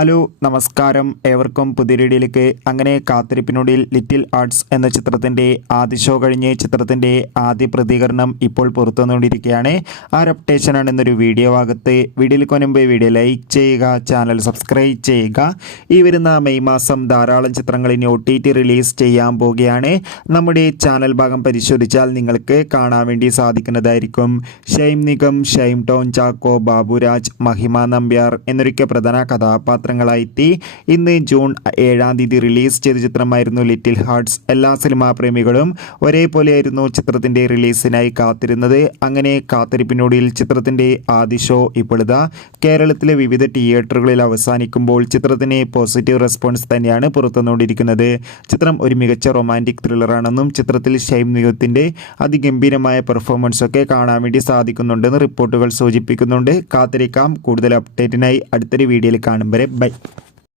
Hello നമസ്കാരം, ഏവർക്കും പുതിയ വീഡിയോയിലേക്ക്. അങ്ങനെ കാത്തിരിപ്പിനൊടുവിൽ ലിറ്റിൽ ഹാർട്ട്സ് എന്ന ചിത്രത്തിൻ്റെ ആദ്യ ഷോ കഴിഞ്ഞ് ചിത്രത്തിൻ്റെ ആദ്യ പ്രതികരണം ഇപ്പോൾ പുറത്തുവന്നുകൊണ്ടിരിക്കുകയാണ്. അപ്ഡേഷനാണ് എന്നൊരു വീഡിയോ ഭാഗത്ത്. വീഡിയോയിലേക്ക് മുൻപ് വീഡിയോ ലൈക്ക് ചെയ്യുക, ചാനൽ സബ്സ്ക്രൈബ് ചെയ്യുക. ഈ വരുന്ന മെയ് മാസം ധാരാളം ചിത്രങ്ങൾ ഇനി OTT റിലീസ് ചെയ്യാൻ പോവുകയാണ്. നമ്മുടെ ചാനൽ ഭാഗം പരിശോധിച്ചാൽ നിങ്ങൾക്ക് കാണാൻ വേണ്ടി സാധിക്കുന്നതായിരിക്കും. ഷൈം നിഗം, ഷൈം ടോൺ ചാക്കോ, ബാബുരാജ്, മഹിമ നമ്പ്യാർ എന്നൊക്കെ പ്രധാന കഥാപാത്രങ്ങളായിട്ട് ഇന്ന് ജൂൺ 7-ാം തീയതി റിലീസ് ചെയ്ത ചിത്രമായിരുന്നു ലിറ്റിൽ ഹാർട്ട്സ്. എല്ലാ സിനിമാ പ്രേമികളും ഒരേപോലെയായിരുന്നു ചിത്രത്തിൻ്റെ റിലീസിനായി കാത്തിരുന്നത്. അങ്ങനെ കാത്തിരിപ്പിനൊടുവിൽ ചിത്രത്തിൻ്റെ ആദ്യ ഷോ ഇപ്പോഴിതാ കേരളത്തിലെ വിവിധ തിയേറ്ററുകളിൽ അവസാനിക്കുമ്പോൾ ചിത്രത്തിന് പോസിറ്റീവ് റെസ്പോൺസ് തന്നെയാണ് പുറത്തുവന്നുകൊണ്ടിരിക്കുന്നത്. ചിത്രം ഒരു മികച്ച റൊമാൻറ്റിക് ത്രില്ലറാണെന്നും ചിത്രത്തിൽ ഷൈം നിഗത്തിൻ്റെ അതിഗംഭീരമായ പെർഫോമൻസൊക്കെ കാണാൻ വേണ്ടി സാധിക്കുന്നുണ്ടെന്ന് റിപ്പോർട്ടുകൾ സൂചിപ്പിക്കുന്നുണ്ട്. കാത്തിരിക്കാം. കൂടുതൽ അപ്ഡേറ്റിനായി അടുത്തൊരു വീഡിയോയിൽ കാണും വരെ ബൈ.